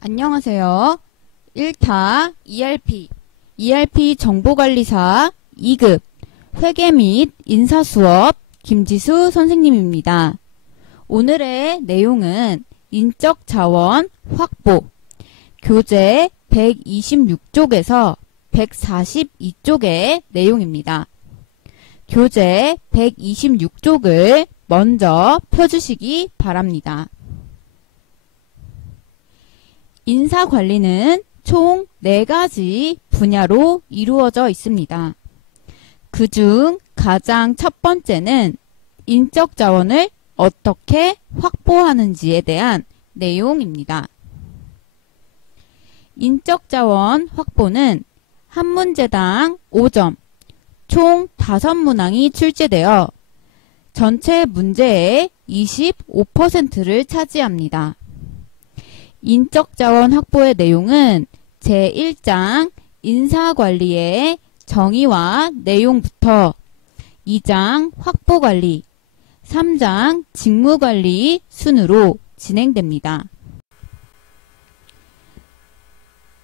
안녕하세요. 1타 ERP 정보관리사 2급 회계 및 인사수업 김지수 선생님입니다. 오늘의 내용은 인적자원 확보, 교재 126쪽에서 142쪽의 내용입니다. 교재 126쪽을 먼저 펴주시기 바랍니다. 인사관리는 총 4가지 분야로 이루어져 있습니다. 그중 가장 첫 번째는 인적자원을 어떻게 확보하는지에 대한 내용입니다. 인적자원 확보는 한 문제당 5점, 총 5문항이 출제되어 전체 문제의 25%를 차지합니다. 인적자원 확보의 내용은 제1장 인사관리의 정의와 내용부터 2장 확보관리, 3장 직무관리 순으로 진행됩니다.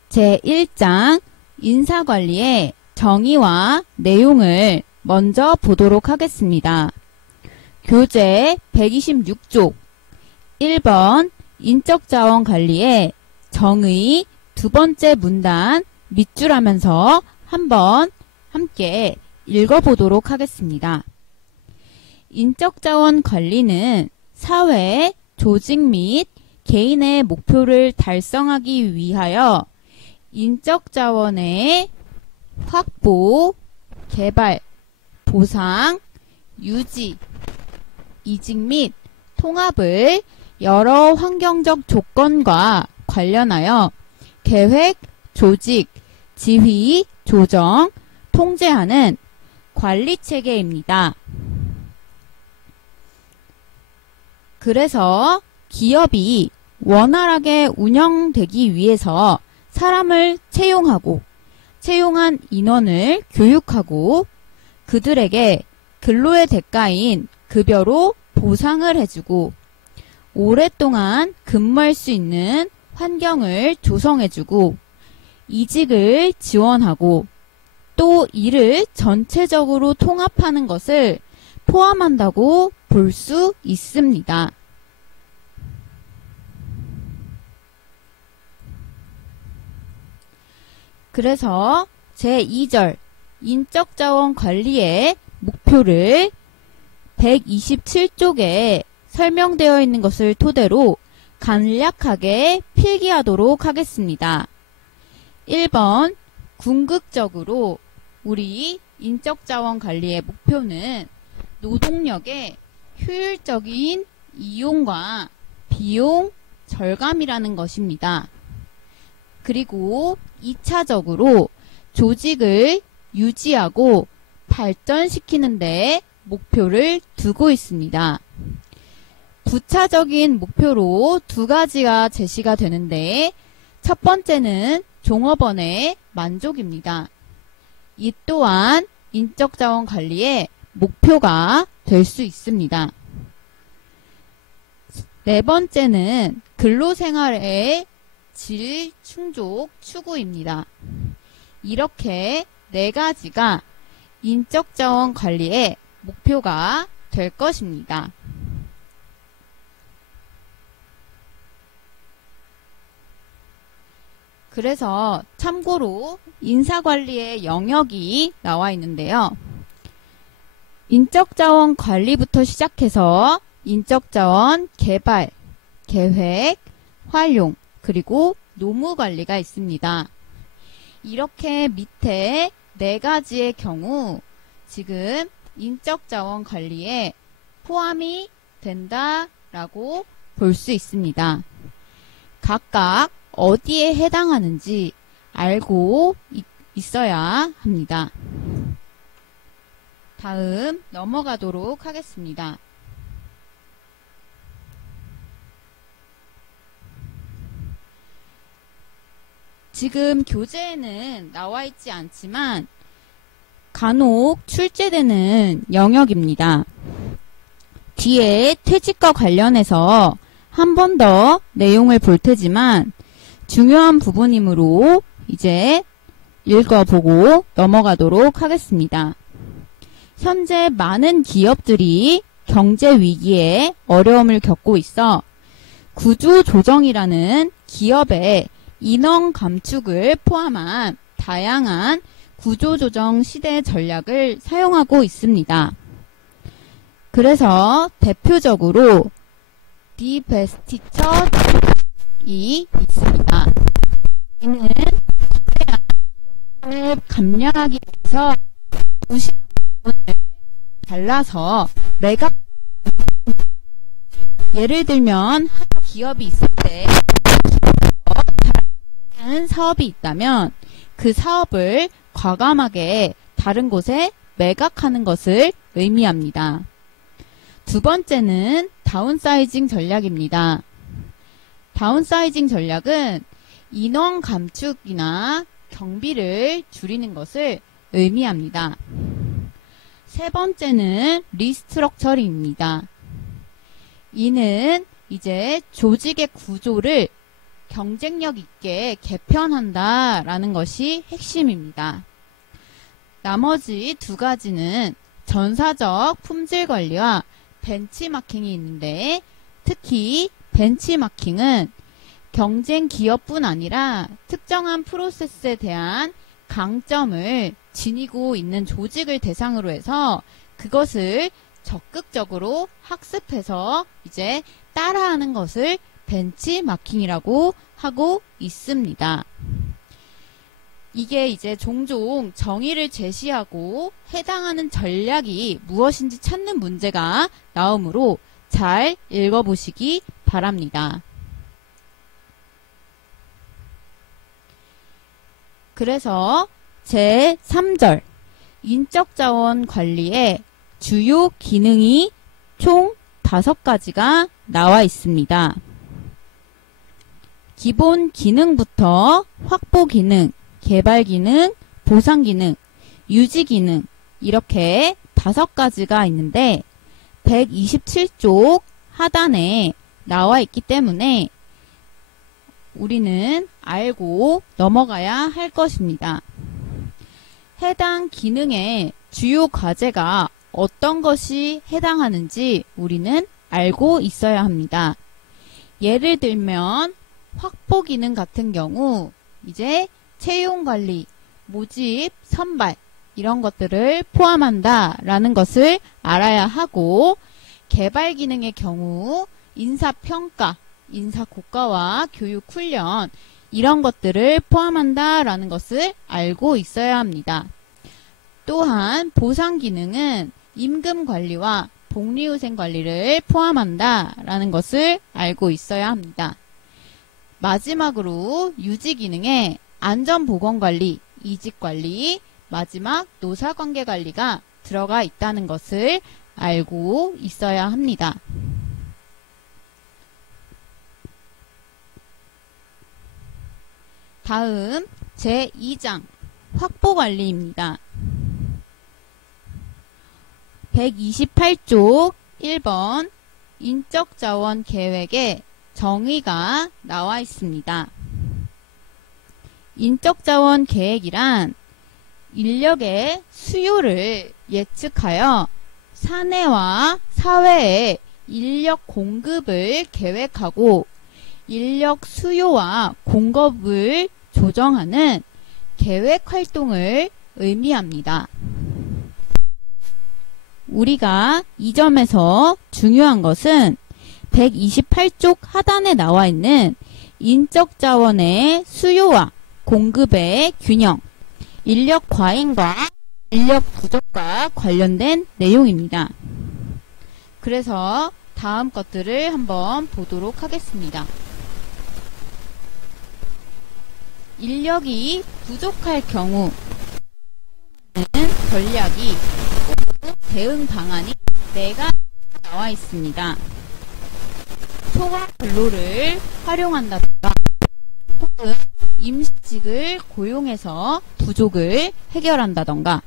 제1장 인사관리의 정의와 내용을 먼저 보도록 하겠습니다. 교재 126쪽 1번 인적자원 관리의 정의 두 번째 문단 밑줄 하면서 한번 함께 읽어보도록 하겠습니다. 인적자원 관리는 사회, 조직 및 개인의 목표를 달성하기 위하여 인적자원의 확보, 개발, 보상, 유지, 이직 및 통합을 여러 환경적 조건과 관련하여 계획, 조직, 지휘, 조정, 통제하는 관리체계입니다. 그래서 기업이 원활하게 운영되기 위해서 사람을 채용하고 채용한 인원을 교육하고 그들에게 근로의 대가인 급여로 보상을 해주고 오랫동안 근무할 수 있는 환경을 조성해주고 이직을 지원하고 또 이를 전체적으로 통합하는 것을 포함한다고 볼 수 있습니다. 그래서 제2절 인적자원 관리의 목표를 127쪽에 설명되어 있는 것을 토대로 간략하게 필기하도록 하겠습니다. 1번 궁극적으로 우리 인적자원 관리의 목표는 노동력의 효율적인 이용과 비용 절감이라는 것입니다. 그리고 2차적으로 조직을 유지하고 발전시키는 데 목표를 두고 있습니다. 부차적인 목표로 두 가지가 제시가 되는데 첫 번째는 종업원의 만족입니다. 이 또한 인적자원 관리의 목표가 될 수 있습니다. 네 번째는 근로생활의 질 충족 추구입니다. 이렇게 네 가지가 인적자원 관리의 목표가 될 것입니다. 그래서 참고로 인사관리의 영역이 나와 있는데요. 인적자원 관리부터 시작해서 인적자원 개발, 계획, 활용, 그리고 노무관리가 있습니다. 이렇게 밑에 네 가지의 경우 지금 인적자원 관리에 포함이 된다라고 볼 수 있습니다. 각각 어디에 해당하는지 알고 있어야 합니다. 다음 넘어가도록 하겠습니다. 지금 교재에는 나와 있지 않지만 간혹 출제되는 영역입니다. 뒤에 퇴직과 관련해서 한 번 더 내용을 볼 테지만 중요한 부분이므로 이제 읽어보고 넘어가도록 하겠습니다. 현재 많은 기업들이 경제 위기에 어려움을 겪고 있어 구조조정이라는 기업의 인원 감축을 포함한 다양한 구조조정 시대 전략을 사용하고 있습니다. 그래서 대표적으로 디베스티처 이 있습니다. 이는 기업을 감량하기 위해서 부실한 부분을 잘라서 매각. 예를 들면 한 기업이 있을 때 다른 사업이 있다면 그 사업을 과감하게 다른 곳에 매각하는 것을 의미합니다. 두 번째는 다운사이징 전략입니다. 다운사이징 전략은 인원 감축이나 경비를 줄이는 것을 의미합니다. 세 번째는 리스트럭처링입니다. 이는 이제 조직의 구조를 경쟁력 있게 개편한다라는 것이 핵심입니다. 나머지 두 가지는 전사적 품질 관리와 벤치마킹이 있는데, 특히 벤치마킹은 경쟁 기업뿐 아니라 특정한 프로세스에 대한 강점을 지니고 있는 조직을 대상으로 해서 그것을 적극적으로 학습해서 이제 따라하는 것을 벤치마킹이라고 하고 있습니다. 이게 이제 종종 정의를 제시하고 해당하는 전략이 무엇인지 찾는 문제가 나오므로 잘 읽어보시기 바랍니다. 그래서 제3절 인적자원 관리의 주요 기능이 총 5가지가 나와 있습니다. 기본 기능부터 확보 기능, 개발 기능, 보상 기능, 유지 기능 이렇게 5가지가 있는데 127쪽 하단에 나와 있기 때문에 우리는 알고 넘어가야 할 것입니다. 해당 기능의 주요 과제가 어떤 것이 해당하는지 우리는 알고 있어야 합니다. 예를 들면 확보 기능 같은 경우 이제 채용 관리, 모집, 선발 이런 것들을 포함한다라는 것을 알아야 하고, 개발 기능의 경우 인사평가, 인사고과와 교육훈련 이런 것들을 포함한다라는 것을 알고 있어야 합니다. 또한 보상 기능은 임금 관리와 복리후생 관리를 포함한다라는 것을 알고 있어야 합니다. 마지막으로 유지 기능에 안전보건관리, 이직관리, 마지막 노사관계관리가 들어가 있다는 것을 알고 있어야 합니다. 다음 제2장 확보관리입니다. 128쪽 1번 인적자원 계획의 정의가 나와 있습니다. 인적자원 계획이란 인력의 수요를 예측하여 사내와 사회의 인력 공급을 계획하고 인력 수요와 공급을 조정하는 계획 활동을 의미합니다. 우리가 이 점에서 중요한 것은 128쪽 하단에 나와 있는 인적자원의 수요와 공급의 균형, 인력 과잉과 인력 부족과 관련된 내용입니다. 그래서 다음 것들을 한번 보도록 하겠습니다. 인력이 부족할 경우 전략이 또는 대응 방안이 4가지 나와 있습니다. 초과 근로를 활용한다든가 혹은 임시직을 고용해서 부족을 해결한다던가,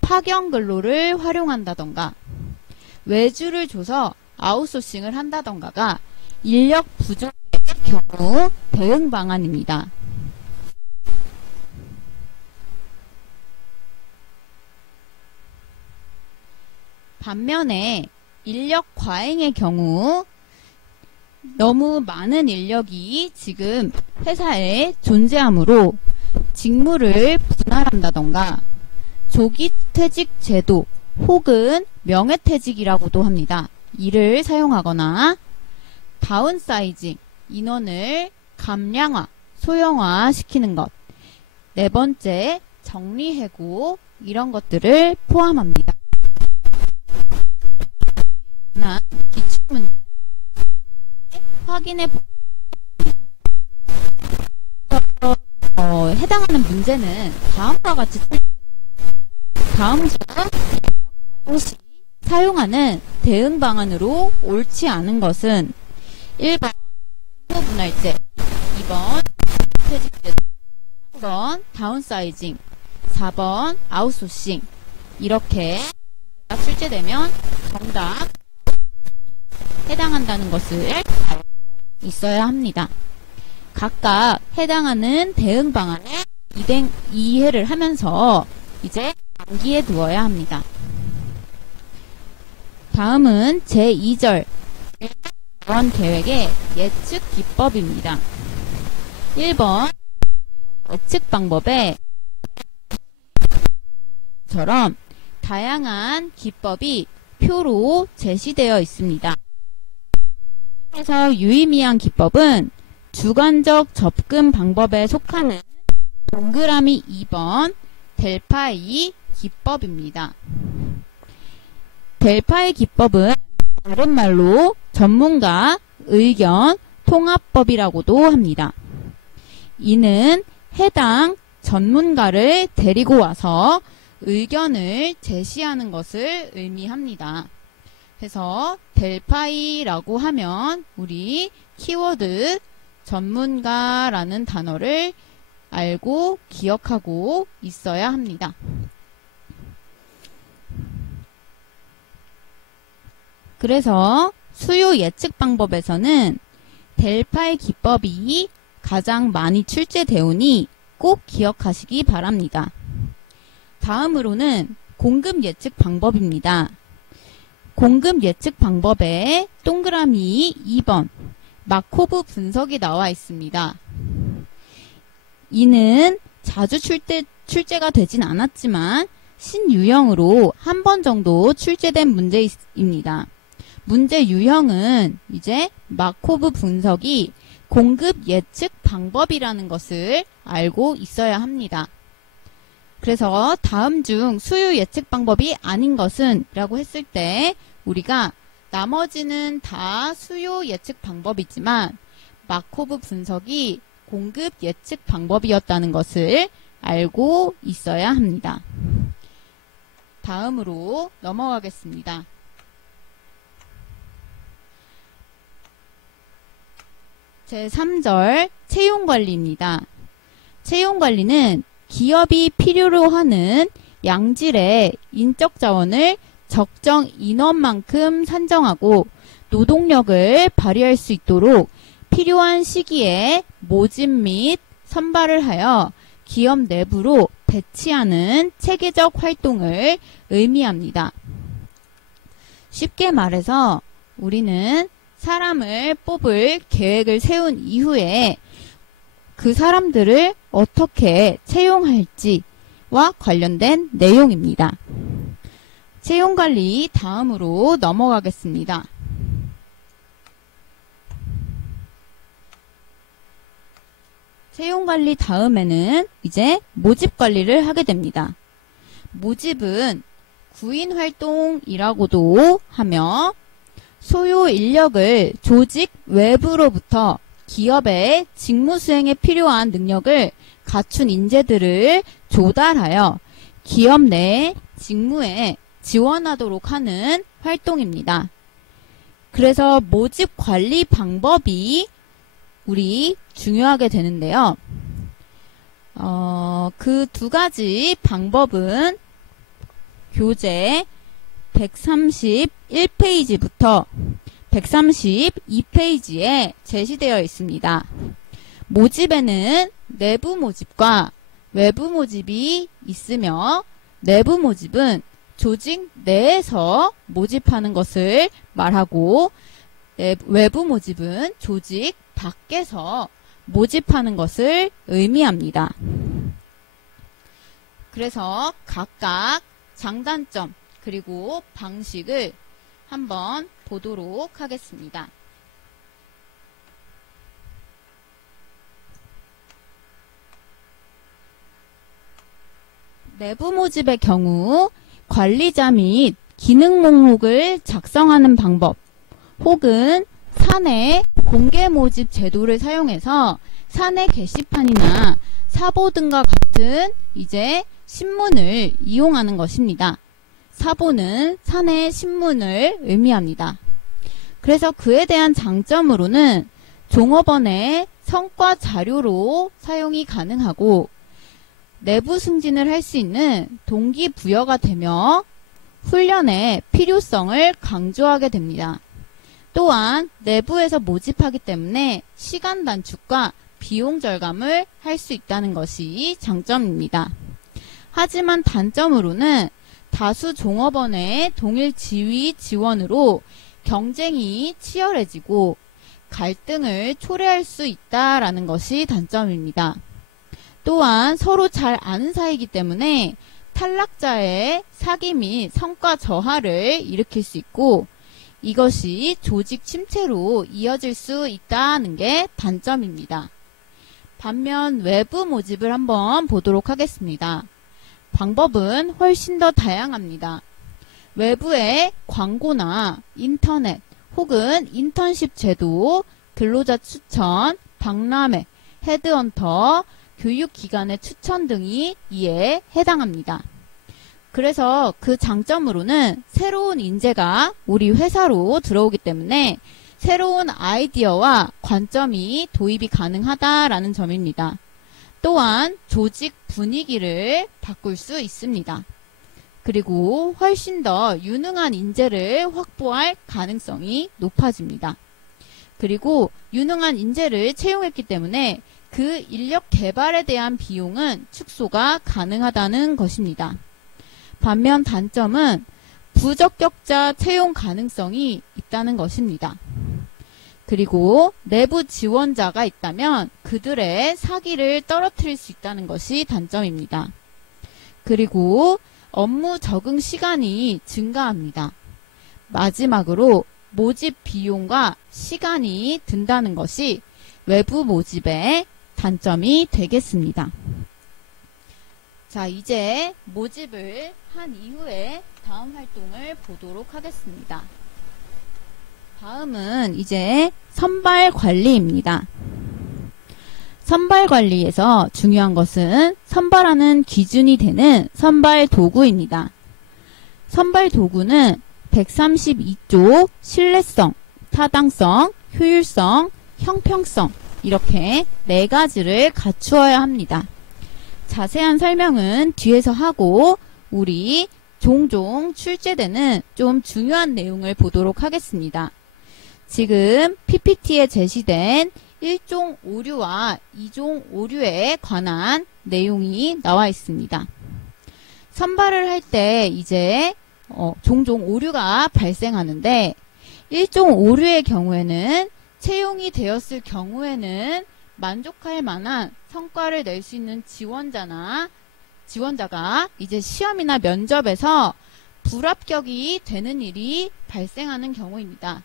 파견 근로를 활용한다던가, 외주를 줘서 아웃소싱을 한다던가가 인력 부족의 경우 대응 방안입니다. 반면에 인력 과잉의 경우 너무 많은 인력이 지금 회사에 존재하므로 직무를 분할한다던가 조기 퇴직 제도 혹은 명예퇴직이라고도 합니다. 이를 사용하거나 다운사이징, 인원을 감량화, 소형화 시키는 것. 네 번째, 정리해고 이런 것들을 포함합니다. 기출문제 확인해 해당하는 문제는 다음과 같이 다음 중 혹시 사용하는 대응 방안으로 옳지 않은 것은 1번 직무분할제, 2번 퇴직제, 3번 다운사이징, 4번 아웃소싱. 이렇게 출제되면 정답 해당한다는 것을 알고 있어야 합니다. 각각 해당하는 대응 방안을 이해를 하면서 이제 암기해 두어야 합니다. 다음은 제2절 자원 계획의 예측 기법입니다. 1번 예측 방법에 처럼 다양한 기법이 표로 제시되어 있습니다. 그래서 유의미한 기법은 주관적 접근 방법에 속하는 동그라미 2번 델파이 기법입니다. 델파이 기법은 다른 말로 전문가 의견 통합법이라고도 합니다. 이는 해당 전문가를 데리고 와서 의견을 제시하는 것을 의미합니다. 그래서 델파이라고 하면 우리 키워드 전문가라는 단어를 알고 기억하고 있어야 합니다. 그래서 수요 예측 방법에서는 델파이 기법이 가장 많이 출제되오니 꼭 기억하시기 바랍니다. 다음으로는 공급 예측 방법입니다. 공급 예측 방법에 동그라미 2번 마코브 분석이 나와 있습니다. 이는 자주 출제가 되진 않았지만 신유형으로 한 번 정도 출제된 문제입니다. 문제 유형은 이제 마코브 분석이 공급 예측 방법이라는 것을 알고 있어야 합니다. 그래서 다음 중 수요 예측 방법이 아닌 것은 라고 했을 때 우리가 나머지는 다 수요 예측 방법이지만 마코브 분석이 공급 예측 방법이었다는 것을 알고 있어야 합니다. 다음으로 넘어가겠습니다. 제3절 채용관리입니다. 채용관리는 기업이 필요로 하는 양질의 인적 자원을 적정 인원만큼 산정하고 노동력을 발휘할 수 있도록 필요한 시기에 모집 및 선발을 하여 기업 내부로 배치하는 체계적 활동을 의미합니다. 쉽게 말해서 우리는 사람을 뽑을 계획을 세운 이후에 그 사람들을 어떻게 채용할지와 관련된 내용입니다. 채용관리 다음으로 넘어가겠습니다. 채용관리 다음에는 이제 모집관리를 하게 됩니다. 모집은 구인활동이라고도 하며 소요 인력을 조직 외부로부터 기업의 직무 수행에 필요한 능력을 갖춘 인재들을 조달하여 기업 내 직무에 지원하도록 하는 활동입니다. 그래서 모집 관리 방법이 우리 중요하게 되는데요. 그 두 가지 방법은 교재 131페이지부터 132페이지에 제시되어 있습니다. 모집에는 내부 모집과 외부 모집이 있으며 내부 모집은 조직 내에서 모집하는 것을 말하고 외부 모집은 조직 밖에서 모집하는 것을 의미합니다. 그래서 각각 장단점 그리고 방식을 한번 보도록 하겠습니다. 내부 모집의 경우 관리자 및 기능 목록을 작성하는 방법 혹은 사내 공개 모집 제도를 사용해서 사내 게시판이나 사보 등과 같은 이제 신문을 이용하는 것입니다. 사보는 사내 신문을 의미합니다. 그래서 그에 대한 장점으로는 종업원의 성과 자료로 사용이 가능하고 내부 승진을 할 수 있는 동기부여가 되며 훈련의 필요성을 강조하게 됩니다. 또한 내부에서 모집하기 때문에 시간 단축과 비용 절감을 할 수 있다는 것이 장점입니다. 하지만 단점으로는 다수 종업원의 동일 지위 지원으로 경쟁이 치열해지고 갈등을 초래할 수 있다라는 것이 단점입니다. 또한 서로 잘 아는 사이이기 때문에 탈락자의 사기 및 성과 저하를 일으킬 수 있고 이것이 조직 침체로 이어질 수 있다는 게 단점입니다. 반면 외부 모집을 한번 보도록 하겠습니다. 방법은 훨씬 더 다양합니다. 외부의 광고나 인터넷 혹은 인턴십 제도, 근로자 추천, 박람회, 헤드헌터, 교육기관의 추천 등이 이에 해당합니다. 그래서 그 장점으로는 새로운 인재가 우리 회사로 들어오기 때문에 새로운 아이디어와 관점이 도입이 가능하다라는 점입니다. 또한 조직 분위기를 바꿀 수 있습니다. 그리고 훨씬 더 유능한 인재를 확보할 가능성이 높아집니다. 그리고 유능한 인재를 채용했기 때문에 그 인력 개발에 대한 비용은 축소가 가능하다는 것입니다. 반면 단점은 부적격자 채용 가능성이 있다는 것입니다. 그리고 내부 지원자가 있다면 그들의 사기를 떨어뜨릴 수 있다는 것이 단점입니다. 그리고 업무 적응 시간이 증가합니다. 마지막으로 모집 비용과 시간이 든다는 것이 외부 모집의 단점이 되겠습니다. 자, 이제 모집을 한 이후에 다음 활동을 보도록 하겠습니다. 다음은 이제 선발 관리입니다. 선발 관리에서 중요한 것은 선발하는 기준이 되는 선발 도구입니다. 선발 도구는 132조 신뢰성, 타당성, 효율성, 형평성 이렇게 4가지를 갖추어야 합니다. 자세한 설명은 뒤에서 하고 우리 종종 출제되는 좀 중요한 내용을 보도록 하겠습니다. 지금 PPT에 제시된 1종 오류와 2종 오류에 관한 내용이 나와 있습니다. 선발을 할 때 이제 종종 오류가 발생하는데 1종 오류의 경우에는 채용이 되었을 경우에는 만족할 만한 성과를 낼 수 있는 지원자가 이제 시험이나 면접에서 불합격이 되는 일이 발생하는 경우입니다.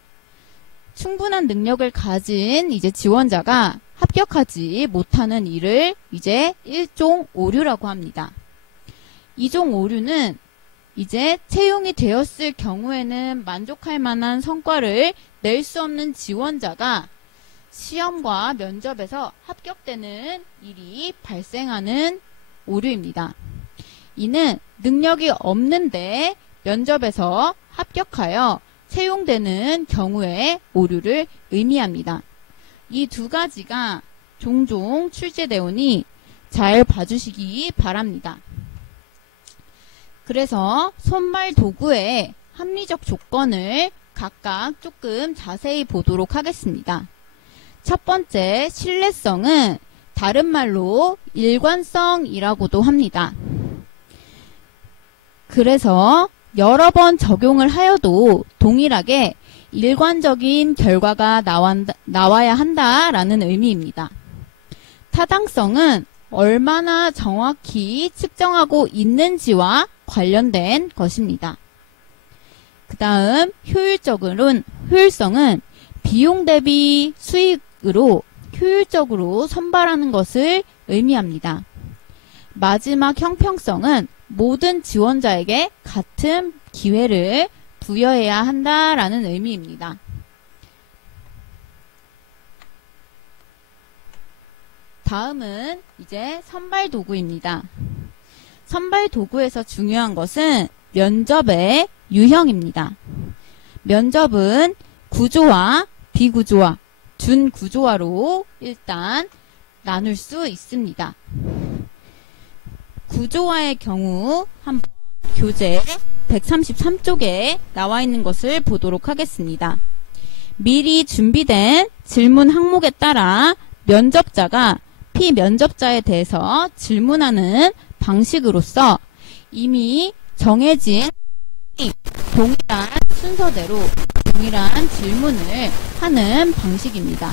충분한 능력을 가진 이제 지원자가 합격하지 못하는 일을 이제 1종 오류라고 합니다. 2종 오류는 이제 채용이 되었을 경우에는 만족할 만한 성과를 낼 수 없는 지원자가 시험과 면접에서 합격되는 일이 발생하는 오류입니다. 이는 능력이 없는데 면접에서 합격하여 채용되는 경우의 오류를 의미합니다. 이 2가지가 종종 출제되오니 잘 봐주시기 바랍니다. 그래서 선발 도구의 합리적 조건을 각각 조금 자세히 보도록 하겠습니다. 첫 번째, 신뢰성은 다른 말로 일관성이라고도 합니다. 그래서 여러 번 적용을 하여도 동일하게 일관적인 결과가 나와야 한다라는 의미입니다. 타당성은 얼마나 정확히 측정하고 있는지와 관련된 것입니다. 그 다음 효율성은 비용 대비 수익으로 효율적으로 선발하는 것을 의미합니다. 마지막 형평성은 모든 지원자에게 같은 기회를 부여해야 한다라는 의미입니다. 다음은 이제 선발 도구입니다. 선발 도구에서 중요한 것은 면접의 유형입니다. 면접은 구조화, 비구조화, 준구조화로 일단 나눌 수 있습니다. 구조화의 경우 한번 교재 133쪽에 나와 있는 것을 보도록 하겠습니다. 미리 준비된 질문 항목에 따라 면접자가 피면접자에 대해서 질문하는 방식으로서 이미 정해진 동일한 순서대로 동일한 질문을 하는 방식입니다.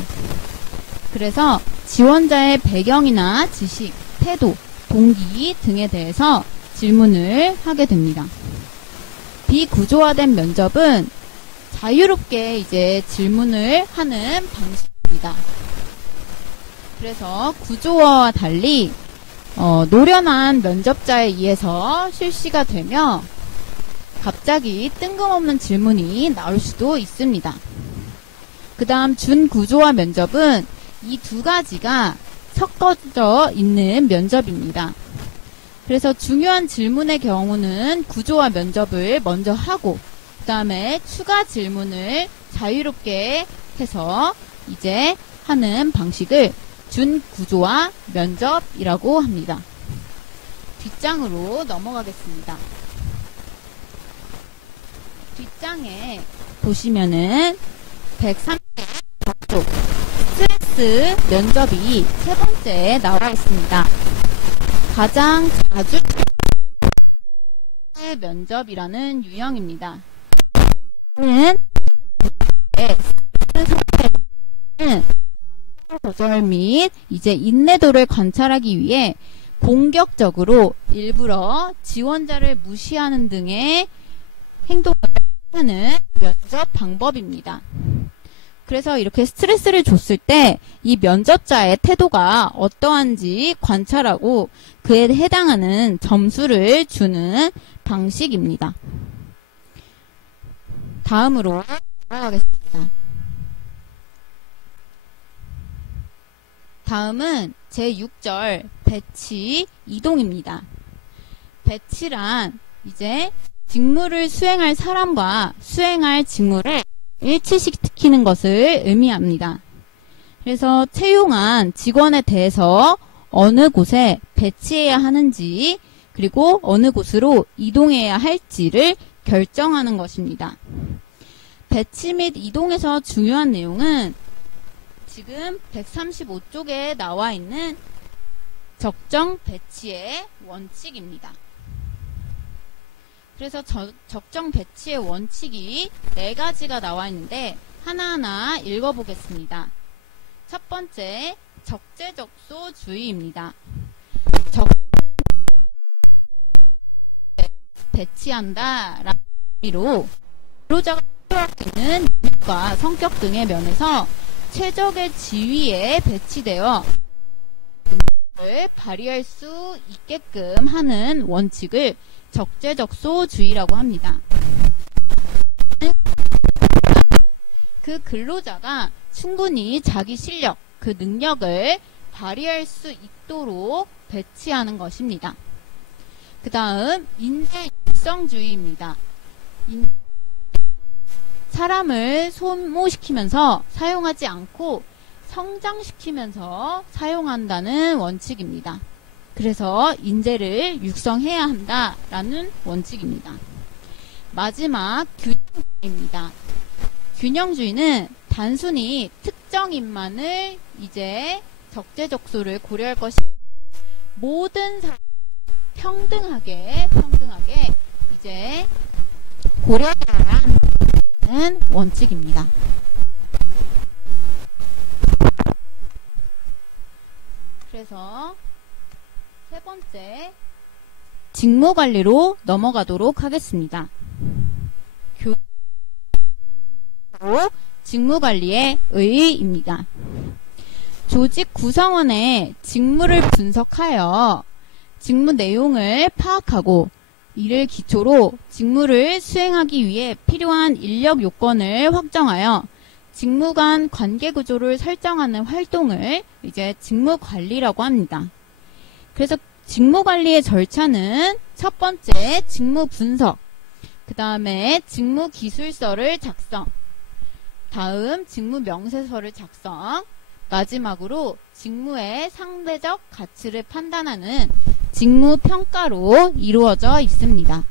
그래서 지원자의 배경이나 지식, 태도, 동기 등에 대해서 질문을 하게 됩니다. 비구조화된 면접은 자유롭게 이제 질문을 하는 방식입니다. 그래서 구조화와 달리 노련한 면접자에 의해서 실시가 되며 갑자기 뜬금없는 질문이 나올 수도 있습니다. 그 다음 준구조화 면접은 이 두 가지가 섞어져 있는 면접입니다. 그래서 중요한 질문의 경우는 구조화 면접을 먼저 하고 그 다음에 추가 질문을 자유롭게 해서 이제 하는 방식을 준구조화 면접이라고 합니다. 뒷장으로 넘어가겠습니다. 뒷장에 보시면은 130쪽 스트레스 면접이 세 번째에 나와 있습니다. 가장 자주 면접이라는 유형입니다. 스트레스는 조절 및 이제 인내도를 관찰하기 위해 공격적으로 일부러 지원자를 무시하는 등의 행동을 하는 면접 방법입니다. 그래서 이렇게 스트레스를 줬을 때 이 면접자의 태도가 어떠한지 관찰하고 그에 해당하는 점수를 주는 방식입니다. 다음으로 넘어가겠습니다. 다음은 제6절 배치 이동입니다. 배치란 이제 직무를 수행할 사람과 수행할 직무를 일치시키는 것을 의미합니다. 그래서 채용한 직원에 대해서 어느 곳에 배치해야 하는지 그리고 어느 곳으로 이동해야 할지를 결정하는 것입니다. 배치 및 이동에서 중요한 내용은 지금 135쪽에 나와 있는 적정 배치의 원칙입니다. 그래서 적정 배치의 원칙이 4가지가 나와 있는데 하나하나 읽어보겠습니다. 첫 번째, 적재적소주의입니다. 배치한다 라는 의미로 근로자가 필요하는 능력과 성격 등의 면에서 최적의 지위에 배치되어 능력을 발휘할 수 있게끔 하는 원칙을 적재적소주의라고 합니다. 그 근로자가 충분히 자기 실력, 그 능력을 발휘할 수 있도록 배치하는 것입니다. 그 다음 인재 육성주의입니다. 사람을 소모시키면서 사용하지 않고 성장시키면서 사용한다는 원칙입니다. 그래서 인재를 육성해야 한다라는 원칙입니다. 마지막 규칙입니다. 균형주의는 단순히 특정인만을 이제 적재적소를 고려할 것이 모든 사람 평등하게 이제 고려해야 하는 원칙입니다. 그래서 세 번째 직무관리로 넘어가도록 하겠습니다. 직무관리의 의의입니다. 조직 구성원의 직무를 분석하여 직무 내용을 파악하고 이를 기초로 직무를 수행하기 위해 필요한 인력 요건을 확정하여 직무 간 관계 구조를 설정하는 활동을 이제 직무관리라고 합니다. 그래서 직무관리의 절차는 첫 번째 직무 분석, 그 다음에 직무 기술서를 작성, 다음 직무 명세서를 작성, 마지막으로 직무의 상대적 가치를 판단하는 직무 평가로 이루어져 있습니다.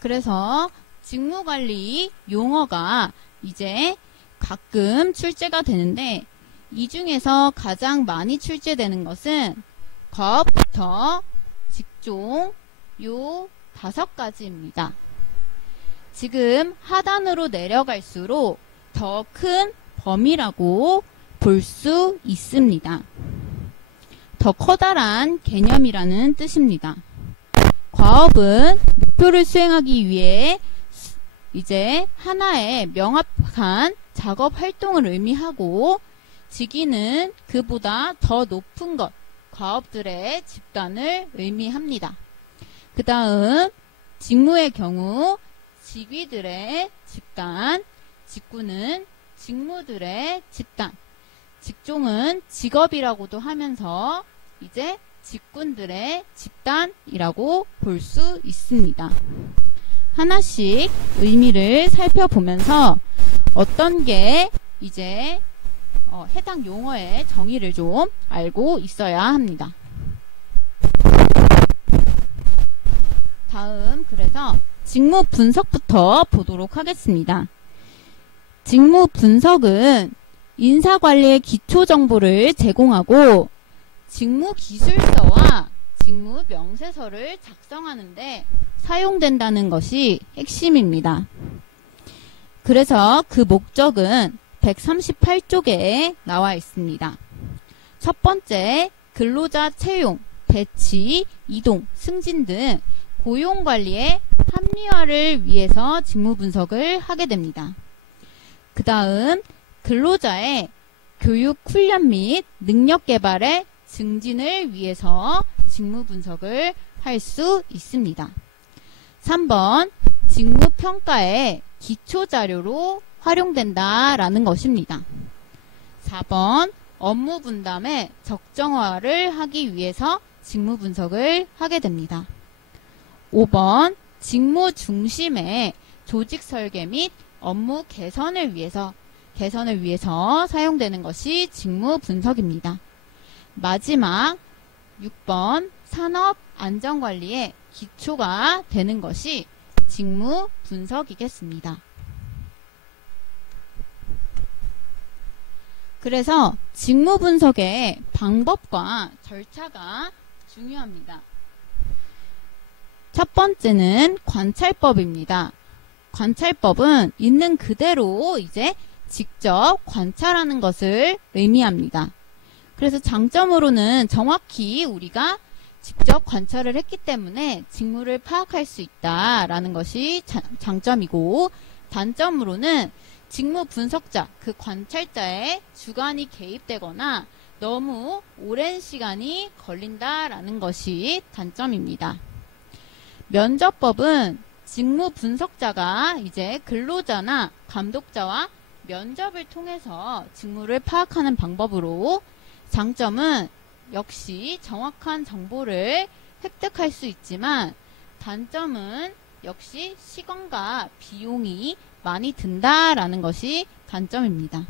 그래서 직무관리 용어가 이제 가끔 출제가 되는데 이 중에서 가장 많이 출제되는 것은 과업부터 직종 요 5가지입니다. 지금 하단으로 내려갈수록 더 큰 범위라고 볼 수 있습니다. 더 커다란 개념이라는 뜻입니다. 과업은 목표를 수행하기 위해 이제 하나의 명확한 작업 활동을 의미하고 직위는 그보다 더 높은 것, 과업들의 집단을 의미합니다. 그 다음 직무의 경우 직위들의 집단, 직구는 직무들의 집단, 직종은 직업이라고도 하면서 이제 직군들의 집단이라고 볼 수 있습니다. 하나씩 의미를 살펴보면서 어떤 게 이제 해당 용어의 정의를 좀 알고 있어야 합니다. 다음 그래서 직무 분석부터 보도록 하겠습니다. 직무 분석은 인사관리의 기초 정보를 제공하고 직무 기술서와 직무 명세서를 작성하는데 사용된다는 것이 핵심입니다. 그래서 그 목적은 138쪽에 나와 있습니다. 첫 번째, 근로자 채용, 배치, 이동, 승진 등 고용관리의 합리화를 위해서 직무 분석을 하게 됩니다. 그 다음 근로자의 교육, 훈련 및 능력 개발의 증진을 위해서 직무 분석을 할 수 있습니다. 3번 직무평가의 기초자료로 활용된다라는 것입니다. 4번 업무 분담의 적정화를 하기 위해서 직무 분석을 하게 됩니다. 5번 직무 중심의 조직 설계 및 업무 개선을 위해서 사용되는 것이 직무 분석입니다. 마지막 6번 산업 안전관리의 기초가 되는 것이 직무 분석이겠습니다. 그래서 직무 분석의 방법과 절차가 중요합니다. 첫 번째는 관찰법입니다. 관찰법은 있는 그대로 이제 직접 관찰하는 것을 의미합니다. 그래서 장점으로는 정확히 우리가 직접 관찰을 했기 때문에 직무를 파악할 수 있다라는 것이 장점이고, 단점으로는 직무 분석자, 그 관찰자의 주관이 개입되거나 너무 오랜 시간이 걸린다라는 것이 단점입니다. 면접법은 직무 분석자가 이제 근로자나 감독자와 면접을 통해서 직무를 파악하는 방법으로, 장점은 역시 정확한 정보를 획득할 수 있지만 단점은 역시 시간과 비용이 많이 든다라는 것이 단점입니다.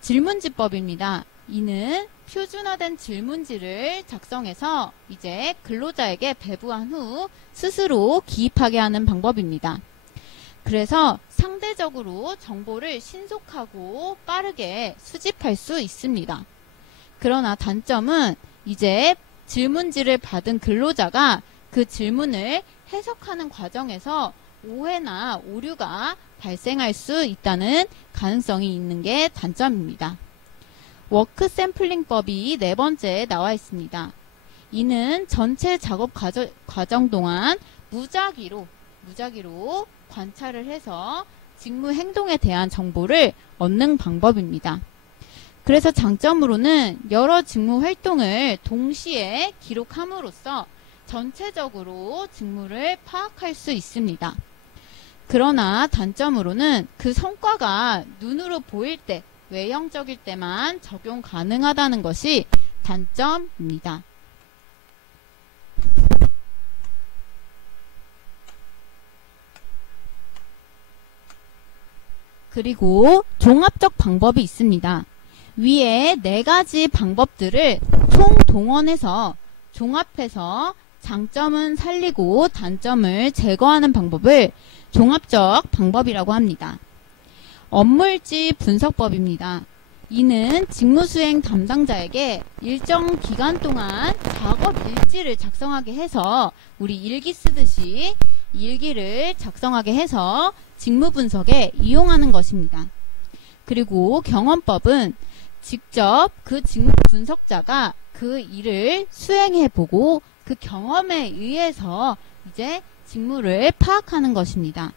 질문지법입니다. 이는 표준화된 질문지를 작성해서 이제 근로자에게 배부한 후 스스로 기입하게 하는 방법입니다. 그래서 상대적으로 정보를 신속하고 빠르게 수집할 수 있습니다. 그러나 단점은 이제 질문지를 받은 근로자가 그 질문을 해석하는 과정에서 오해나 오류가 발생할 수 있다는 가능성이 있는 게 단점입니다. 워크 샘플링법이 네 번째에 나와 있습니다. 이는 전체 작업 과정 동안 무작위로 관찰을 해서 직무 행동에 대한 정보를 얻는 방법입니다. 그래서 장점으로는 여러 직무 활동을 동시에 기록함으로써 전체적으로 직무를 파악할 수 있습니다. 그러나 단점으로는 그 성과가 눈으로 보일 때, 외형적일 때만 적용 가능하다는 것이 단점입니다. 그리고 종합적 방법이 있습니다. 위에 네 가지 방법들을 총동원해서 종합해서 장점은 살리고 단점을 제거하는 방법을 종합적 방법이라고 합니다. 업무일지 분석법입니다. 이는 직무수행 담당자에게 일정 기간 동안 작업 일지를 작성하게 해서 우리 일기 쓰듯이 일기를 작성하게 해서 직무 분석에 이용하는 것입니다. 그리고 경험법은 직접 그 직무 분석자가 그 일을 수행해보고 그 경험에 의해서 이제 직무를 파악하는 것입니다.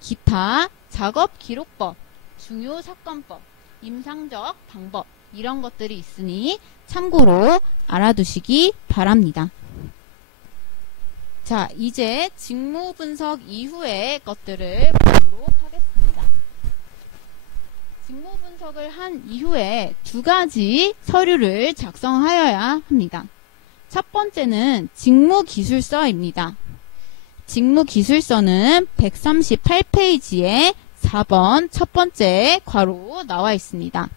기타, 작업기록법, 중요사건법, 임상적 방법 이런 것들이 있으니 참고로 알아두시기 바랍니다. 자, 이제 직무 분석 이후의 것들을 보도록 하겠습니다. 직무 분석을 한 이후에 두 가지 서류를 작성하여야 합니다. 첫 번째는 직무기술서입니다. 직무기술서는 138페이지에 4번 첫 번째 괄호 나와 있습니다.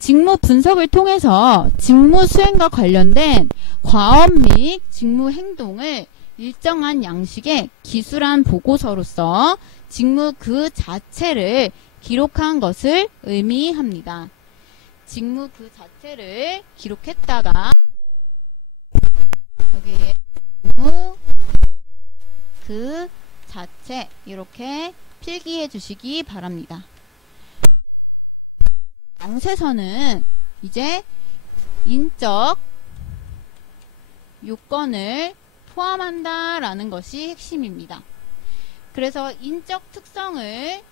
직무 분석을 통해서 직무 수행과 관련된 과업 및 직무 행동을 일정한 양식의 기술한 보고서로서 직무 그 자체를 기록한 것을 의미합니다. 직무 그 자체를 기록했다가 여기에 직무 그 자체 이렇게 필기해 주시기 바랍니다. 양세서는 이제 인적 요건을 포함한다라는 것이 핵심입니다. 그래서 인적 특성을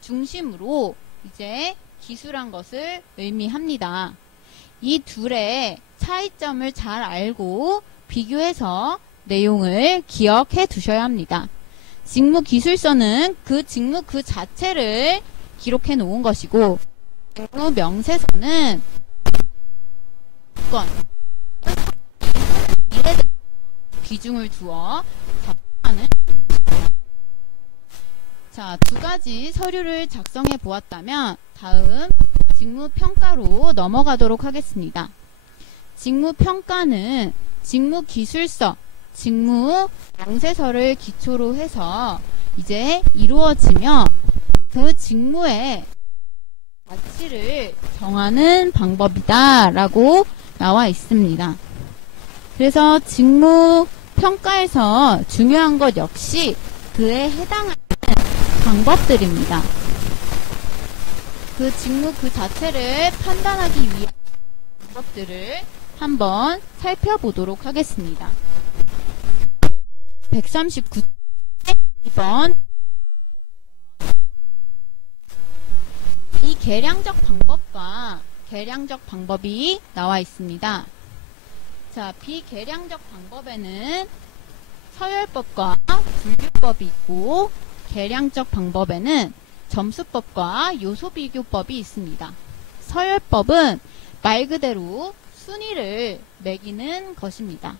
중심으로 이제 기술한 것을 의미합니다. 이 둘의 차이점을 잘 알고 비교해서 내용을 기억해 두셔야 합니다. 직무기술서는 그 직무 그 자체를 기록해 놓은 것이고 직무 명세서는 요건, 일에 비중을 두어 작성하는 자, 두 가지 서류를 작성해 보았다면 다음 직무평가로 넘어가도록 하겠습니다. 직무평가는 직무기술서, 직무 명세서를 기초로 해서 이제 이루어지며 그 직무의 가치를 정하는 방법이다 라고 나와 있습니다. 그래서 직무 평가에서 중요한 것 역시 그에 해당하는 방법들입니다. 그 직무 그 자체를 판단하기 위한 방법들을 한번 살펴보도록 하겠습니다. 139번 2번 이 계량적 방법과 계량적 방법이 나와 있습니다. 자, 비계량적 방법에는 서열법과 분류법이 있고 계량적 방법에는 점수법과 요소비교법이 있습니다. 서열법은 말 그대로 순위를 매기는 것입니다.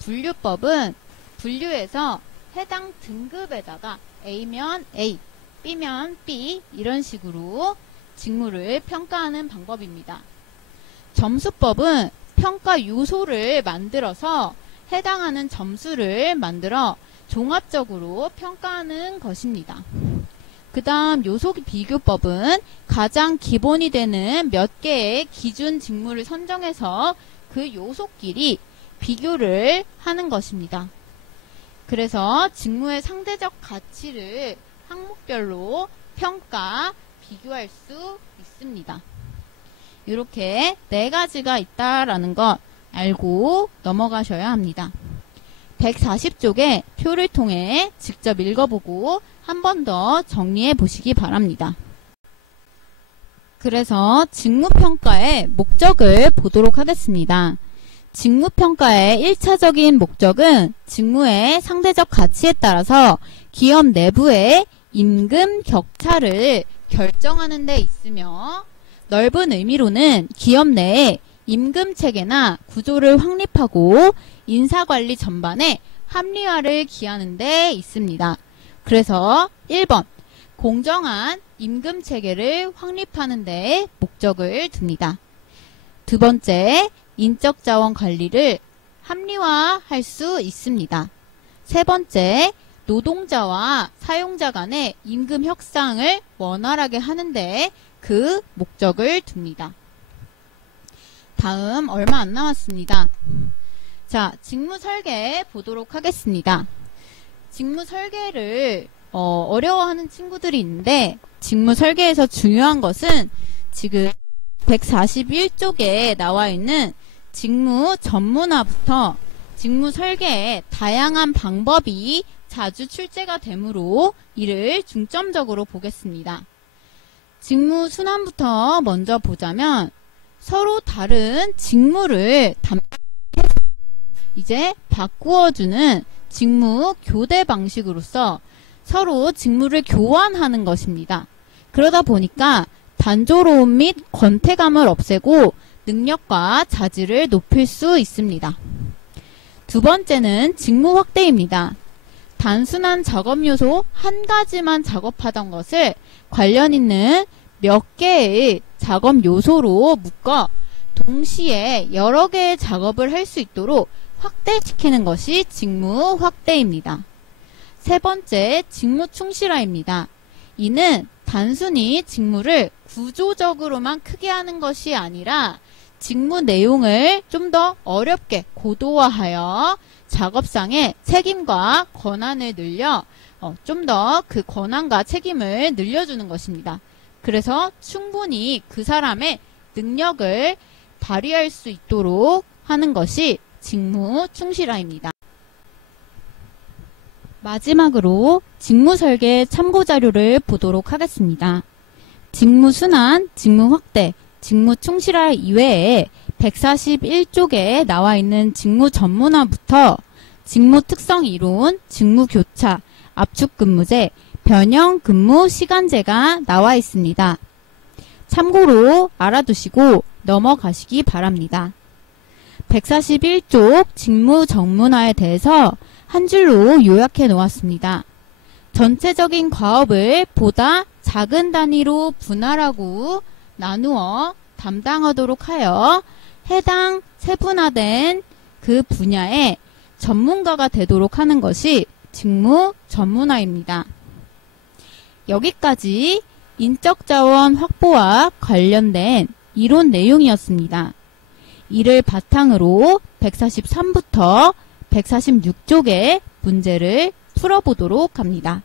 분류법은 분류해서 해당 등급에다가 A면 A, B면 B 이런 식으로 직무를 평가하는 방법입니다. 점수법은 평가 요소를 만들어서 해당하는 점수를 만들어 종합적으로 평가하는 것입니다. 그 다음 요소 비교법은 가장 기본이 되는 몇 개의 기준 직무를 선정해서 그 요소끼리 비교를 하는 것입니다. 그래서 직무의 상대적 가치를 항목별로 평가, 비교할 수 있습니다. 이렇게 4가지가 있다라는 것 알고 넘어가셔야 합니다. 140쪽의 표를 통해 직접 읽어보고 한 번 더 정리해 보시기 바랍니다. 그래서 직무평가의 목적을 보도록 하겠습니다. 직무평가의 1차적인 목적은 직무의 상대적 가치에 따라서 기업 내부의 임금 격차를 결정하는 데 있으며 넓은 의미로는 기업 내에 임금 체계나 구조를 확립하고 인사관리 전반에 합리화를 기하는 데 있습니다. 그래서 1번 공정한 임금 체계를 확립하는 데 목적을 둡니다. 두 번째, 인적 자원 관리를 합리화할 수 있습니다. 세 번째, 노동자와 사용자 간의 임금 협상을 원활하게 하는데 그 목적을 둡니다. 다음 얼마 안 남았습니다. 자, 직무 설계 보도록 하겠습니다. 직무 설계를 어려워하는 친구들이 있는데 직무 설계에서 중요한 것은 지금 141쪽에 나와 있는 직무 전문화부터 직무 설계의 다양한 방법이 자주 출제가 되므로 이를 중점적으로 보겠습니다. 직무 순환부터 먼저 보자면 서로 다른 직무를 담당해서 이제 바꾸어주는 직무 교대 방식으로서 서로 직무를 교환하는 것입니다. 그러다 보니까 단조로움 및 권태감을 없애고 능력과 자질을 높일 수 있습니다. 두 번째는 직무 확대입니다. 단순한 작업 요소 한 가지만 작업하던 것을 관련 있는 몇 개의 작업 요소로 묶어 동시에 여러 개의 작업을 할 수 있도록 확대시키는 것이 직무 확대입니다. 세 번째, 직무 충실화입니다. 이는 단순히 직무를 구조적으로만 크게 하는 것이 아니라 직무 내용을 좀 더 어렵게 고도화하여 작업상의 책임과 권한을 늘려 좀 더 그 권한과 책임을 늘려주는 것입니다. 그래서 충분히 그 사람의 능력을 발휘할 수 있도록 하는 것이 직무 충실화입니다. 마지막으로 직무 설계 참고 자료를 보도록 하겠습니다. 직무 순환, 직무 확대, 직무 충실화 이외에 141쪽에 나와 있는 직무 전문화부터 직무 특성 이론, 직무 교차, 압축 근무제, 변형 근무 시간제가 나와 있습니다. 참고로 알아두시고 넘어가시기 바랍니다. 141쪽 직무 전문화에 대해서 한 줄로 요약해 놓았습니다. 전체적인 과업을 보다 작은 단위로 분할하고 나누어 담당하도록 하여 해당 세분화된 그 분야의 전문가가 되도록 하는 것이 직무 전문화입니다. 여기까지 인적자원 확보와 관련된 이론 내용이었습니다. 이를 바탕으로 143부터 146쪽의 문제를 풀어보도록 합니다.